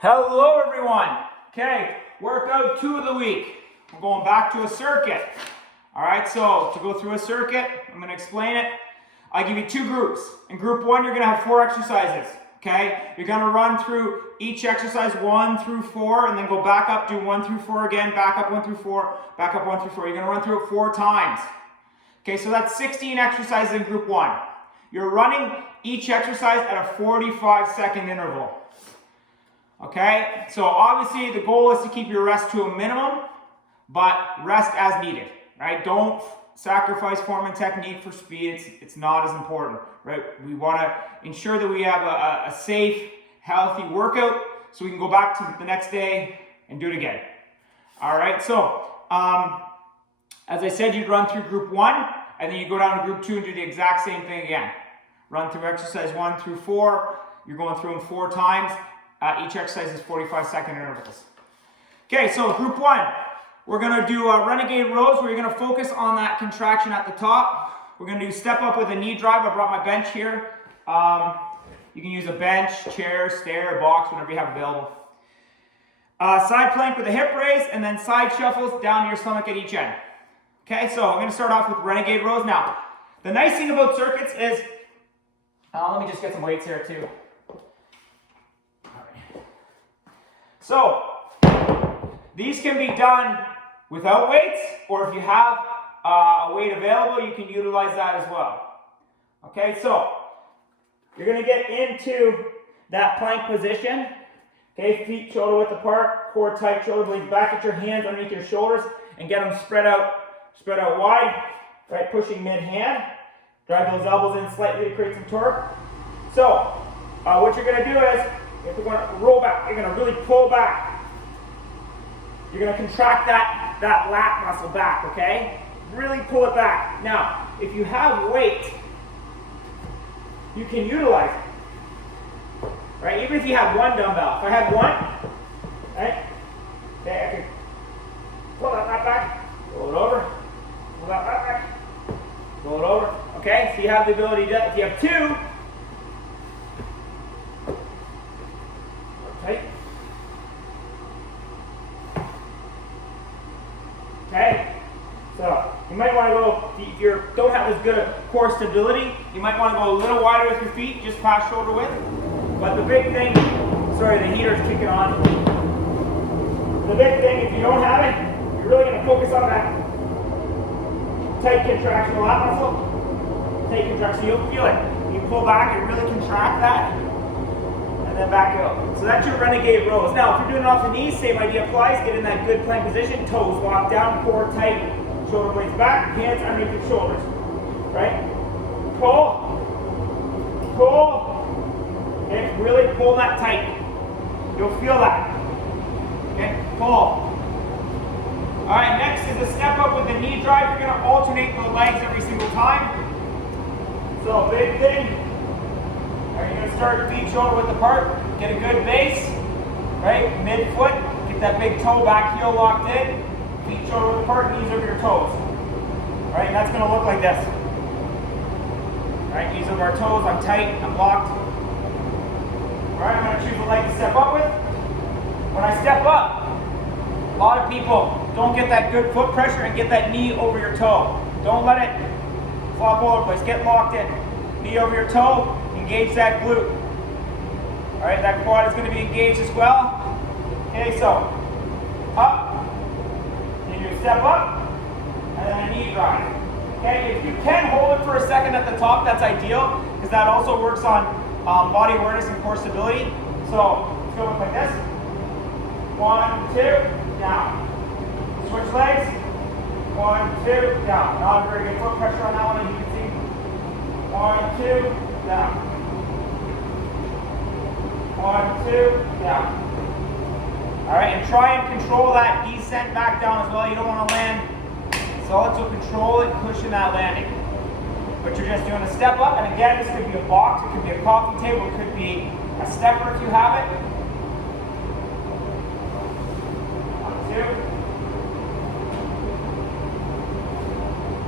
Hello everyone. Okay, workout 2 of the week. We're going back to a circuit. All right, so to go through a circuit, I'm going to explain it. I give you 2 groups. In group 1, you're going to have 4 exercises. Okay, you're going to run through each exercise 1 through 4 and then go back up, do 1 through 4 again, back up 1 through 4, back up 1 through 4. You're going to run through it 4 times. Okay, so that's 16 exercises in group 1. You're running each exercise at a 45-second interval. Okay, so obviously the goal is to keep your rest to a minimum, but rest as needed, right? Don't sacrifice form and technique for speed. It's not as important, right? We want to ensure that we have a safe, healthy workout so we can go back to the next day and do it again. All right, so as I said, you'd run through group 1 and then you go down to group 2 and do the exact same thing again. Run through exercise 1 through 4. You're going through them 4 times. Each exercise is 45-second intervals. Okay, so group 1, we're going to do Renegade Rows where you're going to focus on that contraction at the top. We're going to do step up with a knee drive. I brought my bench here. You can use a bench, chair, stair, box, whatever you have available. Side plank with a hip raise and then side shuffles down to your stomach at each end. Okay, so I'm going to start off with Renegade Rows. Now, the nice thing about circuits is, let me just get some weights here too. So, these can be done without weights, or if you have a weight available, you can utilize that as well. Okay, so, you're going to get into that plank position. Okay, feet shoulder width apart, core tight, shoulder blades back, get your hands underneath your shoulders, and get them spread out wide, right, pushing mid-hand. Drive those elbows in slightly to create some torque. So, what you're going to do is, if we're going to roll back, you're going to really pull back. You're going to contract that lat muscle back, okay? Really pull it back. Now, if you have weight, you can utilize it. Right? Even if you have 1 dumbbell. If I had 1, right? Okay, I can pull that lat back, roll it over, pull that lat back, roll it over. Okay? So you have the ability to, if you have 2, okay, so you might want to go, if you don't have as good a core stability, you might want to go a little wider with your feet, just past shoulder width. But the big thing, sorry, the heater's kicking on. The big thing, if you don't have it, you're really going to focus on that tight contraction of lat muscle. Tight contraction, you'll feel it. You pull back and really contract that, and then back out. So that's your Renegade Rows. Now, if you're doing it off the knees, same idea applies. Get in that good plank position, toes walk down, core tight, shoulder blades back, hands underneath your shoulders. Right? Pull, okay, really pull that tight. You'll feel that. Okay, pull. All right, next is a step up with the knee drive. You're going to alternate the legs every single time. So, big thing. All right, you're going to start feet shoulder width apart. Get a good base, right? Mid-foot. Get that big toe back heel locked in. Feet shoulder width apart, knees over your toes. All right, and that's going to look like this. All right, knees over our toes. I'm tight. I'm locked. All right, I'm going to choose a leg to step up with. When I step up, a lot of people don't get that good foot pressure and get that knee over your toe. Don't let it flop all over the place. Get locked in. Knee over your toe. Engage that glute. All right, that quad is going to be engaged as well. Okay, so up, then you step up, and then a knee drive. Okay, if you can hold it for a second at the top, that's ideal, because that also works on body awareness and core stability. So let's go like this. 1, 2, down. Switch legs. 1, 2, down. Not very good foot pressure on that one, as you can see. 1, 2, down. 1, 2, down. All right, and try and control that descent back down as well. You don't want to land solid, so control it, cushion that landing. But you're just doing a step up, and again, this could be a box, it could be a coffee table, it could be a stepper if you have it. 1, 2.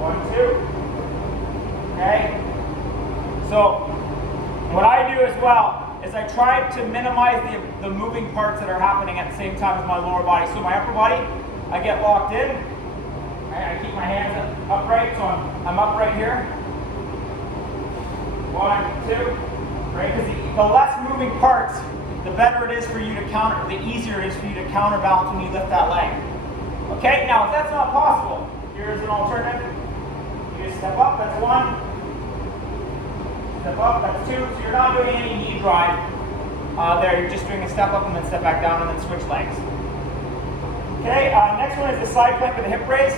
1, 2. Okay. So what I do as well is is I try to minimize the moving parts that are happening at the same time as my lower body. So my upper body, I get locked in. I keep my hands upright, so I'm upright here. 1, 2, right? Because the less moving parts, the better it is for you to counter, the easier it is for you to counterbalance when you lift that leg. Okay, now if that's not possible, here's an alternative. You just step up, that's 1. Step up, that's 2. So you're not doing any knee drive there, you're just doing a step up and then step back down and then switch legs. Okay, next one is the side plank with a hip raise.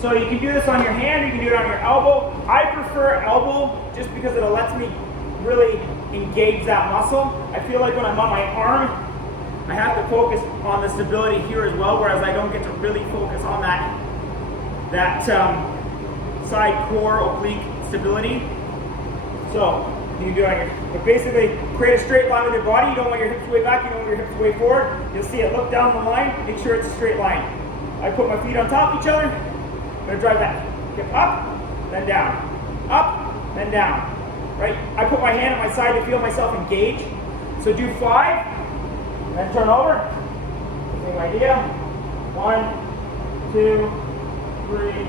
So you can do this on your hand, you can do it on your elbow. I prefer elbow just because it lets me really engage that muscle. I feel like when I'm on my arm, I have to focus on the stability here as well, whereas I don't get to really focus on that side core oblique stability. So you can do it on your, but basically create a straight line with your body. You don't want your hips way back, you don't want your hips way forward. You'll see it, look down the line, make sure it's a straight line. I put my feet on top of each other, I'm gonna drive that hip up, then down, up, then down, right? I put my hand at my side to feel myself engage. So do 5, then turn over, same idea. 1, 2, 3,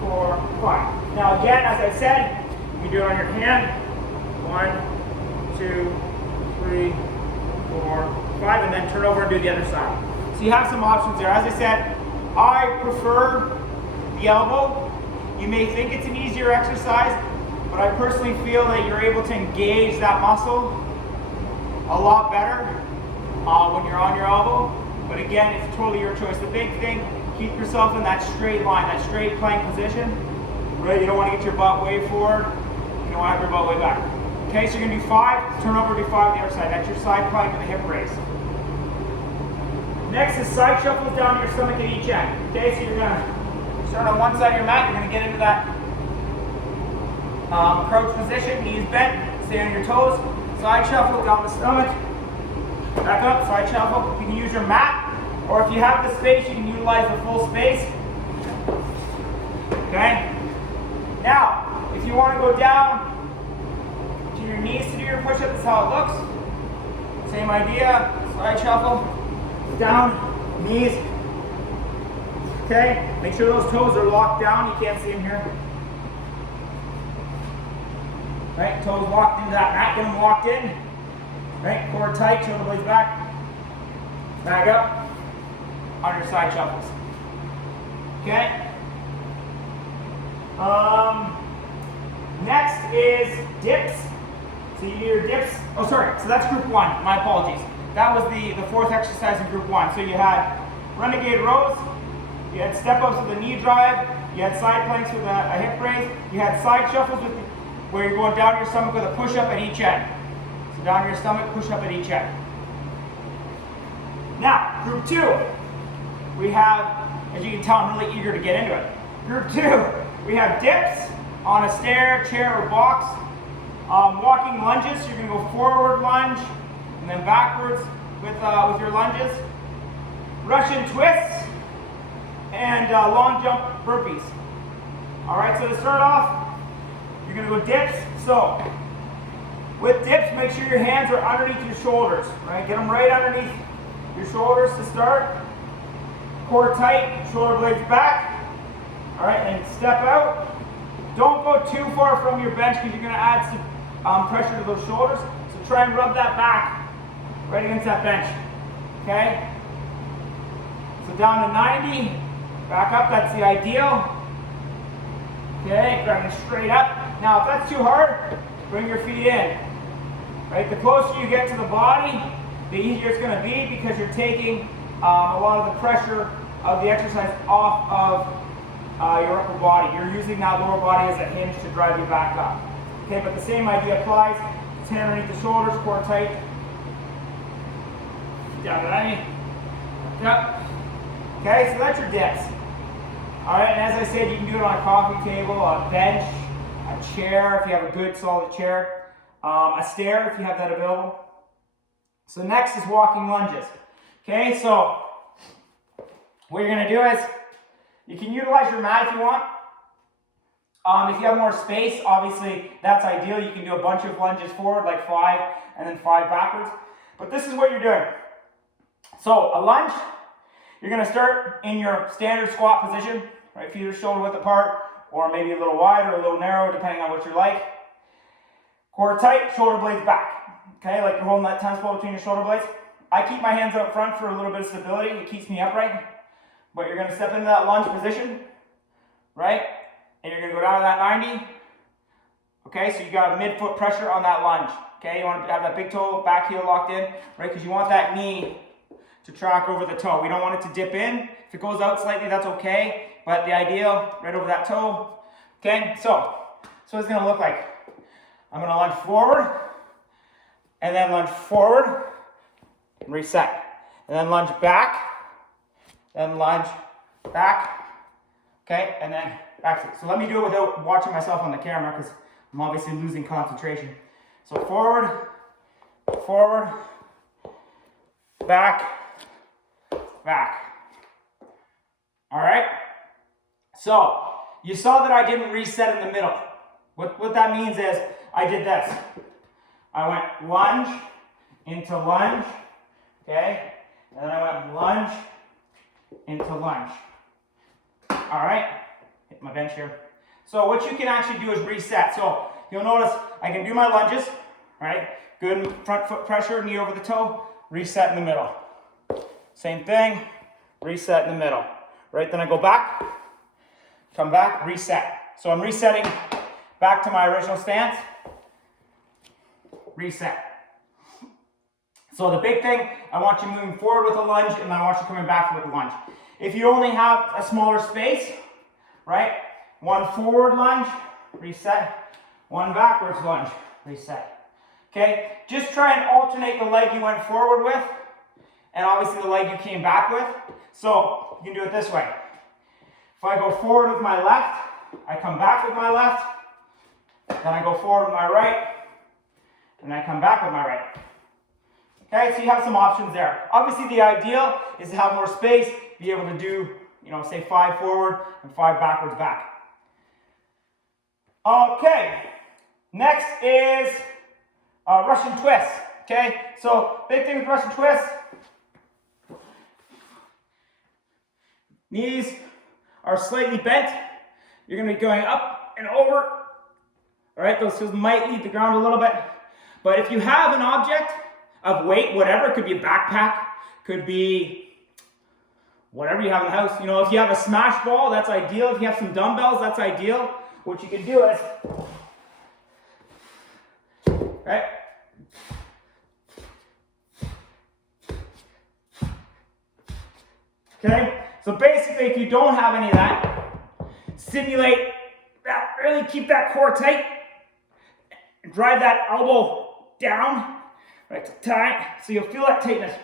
4, 5. Now again, as I said, you do it on your hand. 1, 2, 3, 4, 5, and then turn over and do the other side. So you have some options there. As I said, I prefer the elbow. You may think it's an easier exercise, but I personally feel that you're able to engage that muscle a lot better when you're on your elbow. But again, it's totally your choice. The big thing, keep yourself in that straight line, that straight plank position. Right? You don't want to get your butt way forward. You don't want to have your butt way back. Okay, so you're going to do 5, turn over, do 5 on the other side. That's your side plank with a hip raise. Next is side shuffles down to your stomach at each end. Okay, so you're going to start on one side of your mat. You're going to get into that crouch position, knees bent, stay on your toes. Side shuffle down the stomach. Back up, side shuffle. You can use your mat, or if you have the space, you can utilize the full space. Okay? Now, if you want to go down to your knees to do your push-up, that's how it looks. Same idea, side shuffle, down, knees. Okay, make sure those toes are locked down. You can't see them here. Right, toes locked into that mat, get them locked in. Right, core tight, shoulder blades back. Back up, on your side shuffles. Okay. Next is dips. So you do your dips. Oh, sorry. So that's group 1. My apologies. That was the 4th exercise in group 1. So you had Renegade Rows. You had step-ups with a knee drive. You had side planks with a hip raise. You had side shuffles with where you're going down to your stomach with a push-up at each end. So down to your stomach, push-up at each end. Now, group 2. We have, as you can tell, I'm really eager to get into it. Group 2. We have dips on a stair, chair, or box. Walking lunges, you're going to go forward lunge and then backwards with your lunges. Russian twists and long jump burpees. All right, so to start off, you're going to go dips. So with dips, make sure your hands are underneath your shoulders. Right, get them right underneath your shoulders to start. Core tight, shoulder blades back. All right, and step out. Don't go too far from your bench because you're going to add some pressure to those shoulders. So try and rub that back right against that bench. Okay? So down to 90. Back up, that's the ideal. Okay, driving straight up. Now if that's too hard, bring your feet in. Right? The closer you get to the body, the easier it's going to be because you're taking a lot of the pressure of the exercise off of your upper body. You're using that lower body as a hinge to drive you back up. Okay, but the same idea applies. It's hand underneath the shoulders, core tight. Down to 90. Up. Okay, so that's your dips. Alright, and as I said, you can do it on a coffee table, a bench, a chair if you have a good solid chair, a stair if you have that available. So next is walking lunges. Okay, so what you're going to do is, you can utilize your mat if you want. If you have more space, obviously that's ideal. You can do a bunch of lunges forward, like 5 and then 5 backwards. But this is what you're doing. So a lunge, you're going to start in your standard squat position, right? Feet are shoulder width apart, or maybe a little wide or a little narrow, depending on what you like. Core tight, shoulder blades back. Okay, like you're holding that tennis ball between your shoulder blades. I keep my hands up front for a little bit of stability. It keeps me upright. But you're going to step into that lunge position, right? And you're going to go down to that 90. Okay, so you got a mid-foot pressure on that lunge. Okay, you want to have that big toe, back heel locked in, right? Because you want that knee to track over the toe. We don't want it to dip in. If it goes out slightly, that's okay. But the ideal, right over that toe. Okay, so it's going to look like. I'm going to lunge forward, and then lunge forward, and reset. And then lunge back, then lunge back, okay, and then back. So let me do it without watching myself on the camera because I'm obviously losing concentration. So forward, forward, back, back. All right? So you saw that I didn't reset in the middle. What that means is I did this. I went lunge into lunge, okay? And then I went lunge into lunge. All right? Hit my bench here. So what you can actually do is reset. So you'll notice I can do my lunges, right? Good front foot pressure, knee over the toe, reset in the middle. Same thing, reset in the middle. Right, then I go back, come back, reset. So I'm resetting back to my original stance, reset. So the big thing, I want you moving forward with a lunge, and then I want you coming back with a lunge. If you only have a smaller space, right, one forward lunge, reset, one backwards lunge, reset. Okay, just try and alternate the leg you went forward with, and obviously the leg you came back with. So you can do it this way. If I go forward with my left, I come back with my left, then I go forward with my right, and I come back with my right. Okay, so you have some options there. Obviously the ideal is to have more space, be able to do, say 5 forward and 5 backwards back. Okay, next is Russian twist. Okay, so big thing with Russian twist, knees are slightly bent. You're going to be going up and over. All right, those heels might leave the ground a little bit. But if you have an object of weight, whatever, it could be a backpack, could be whatever you have in the house. If you have a smash ball, that's ideal. If you have some dumbbells, that's ideal. What you can do is, right? Okay, so basically if you don't have any of that, simulate that, really keep that core tight, drive that elbow down, right to tight, so you'll feel that tightness.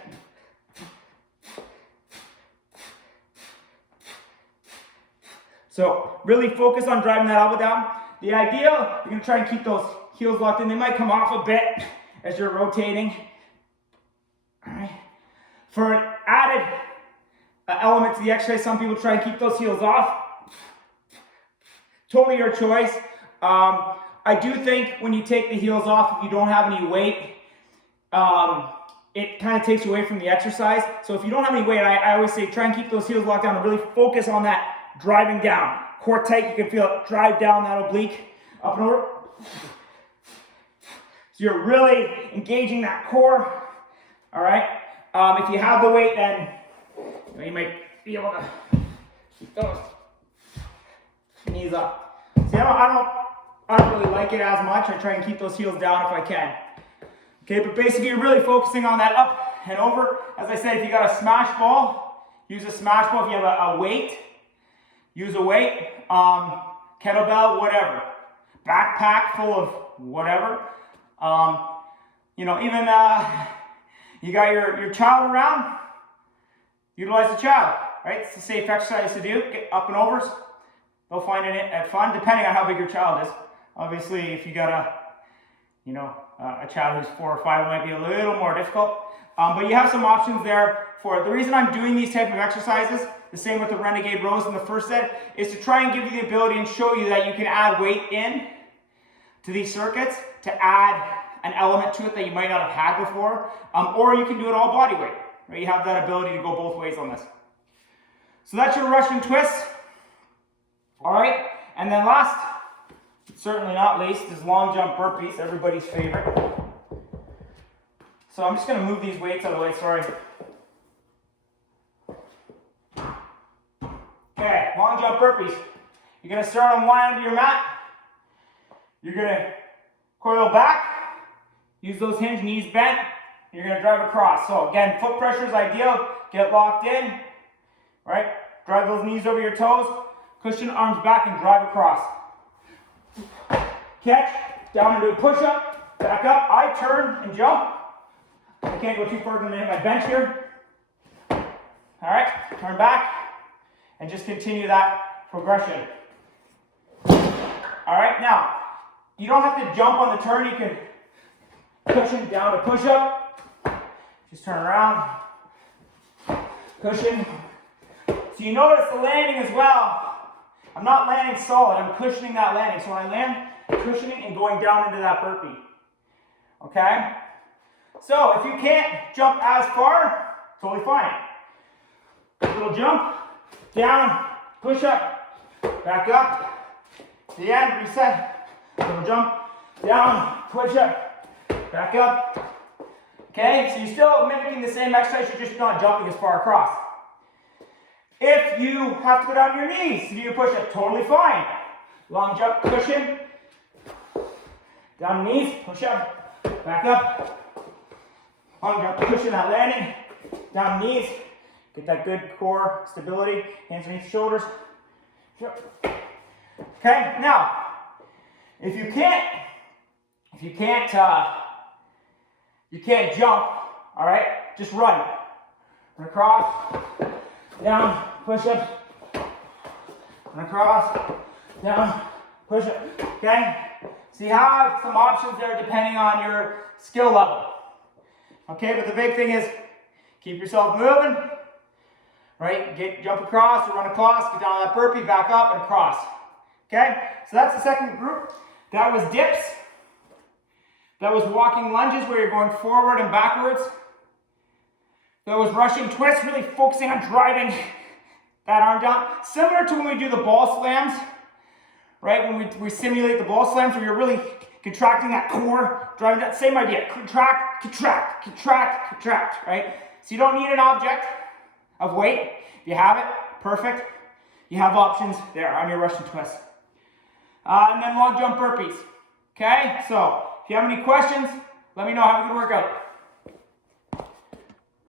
So really focus on driving that elbow down. The ideal, you're going to try and keep those heels locked in. They might come off a bit as you're rotating. All right. For an added element to the exercise, some people try and keep those heels off. Totally your choice. I do think when you take the heels off, if you don't have any weight, it kind of takes you away from the exercise. So if you don't have any weight, I always say try and keep those heels locked down and really focus on that driving down. Core tight, you can feel it drive down that oblique, up and over. So you're really engaging that core. All right. If you have the weight, then you might be able to keep those knees up. See, I don't really like it as much. I try and keep those heels down if I can. Okay, but basically you're really focusing on that up and over. As I said, if you got a smash ball, use a smash ball. If you have a weight, use a weight. Kettlebell, whatever. Backpack full of whatever. Even you got your child around, utilize the child, right? It's a safe exercise to do. Get up and overs. They'll find it fun, depending on how big your child is. Obviously, if you got a child who's 4 or 5, it might be a little more difficult. But you have some options there for it. The reason I'm doing these type of exercises, the same with the Renegade Rows in the first set, is to try and give you the ability and show you that you can add weight in to these circuits to add an element to it that you might not have had before, or you can do it all body weight. Right? You have that ability to go both ways on this. So that's your Russian twist. All right, and then last, certainly not least, is long jump burpees, everybody's favorite. So I'm just going to move these weights out of the way, sorry. Okay, long jump burpees. You're going to start on one end of your mat. You're going to coil back, use those hinge knees bent, you're going to drive across. So again, foot pressure is ideal, get locked in, right? Drive those knees over your toes, cushion arms back and drive across. Catch, down into a push-up, back up, I turn and jump. I can't go too far because I'm going to hit my bench here. All right, turn back and just continue that progression. All right, now, you don't have to jump on the turn. You can cushion down to push-up. Just turn around, cushion. So you notice the landing as well. I'm not landing solid, I'm cushioning that landing. So when I land, cushioning and going down into that burpee. Okay? So if you can't jump as far, totally fine. Little jump, down, push up, back up, to the end, reset. Little jump, down, push up, back up. Okay, so you're still mimicking the same exercise, you're just not jumping as far across. If you have to go down to your knees to do your push-up, totally fine. Long jump, cushion, down knees, push up, back up. Long jump, cushion that landing, down knees, get that good core stability, hands underneath the shoulders. Okay, now, if you can't jump, all right, just run. Run across, down, push up, run across, down, push up, okay? So you have some options there depending on your skill level. Okay, but the big thing is keep yourself moving, right? Jump across or run across, get down to that burpee, back up and across. Okay, so that's the second group. That was dips. That was walking lunges where you're going forward and backwards. That was Russian twists, really focusing on driving that arm down. Similar to when we do the ball slams, right? When we simulate the ball slams where you're really contracting that core, driving that same idea. Contract, contract, contract, contract, right? So you don't need an object of weight. If you have it, perfect. You have options there on your Russian twist. And then long jump burpees. Okay, so if you have any questions, let me know. Have a good workout.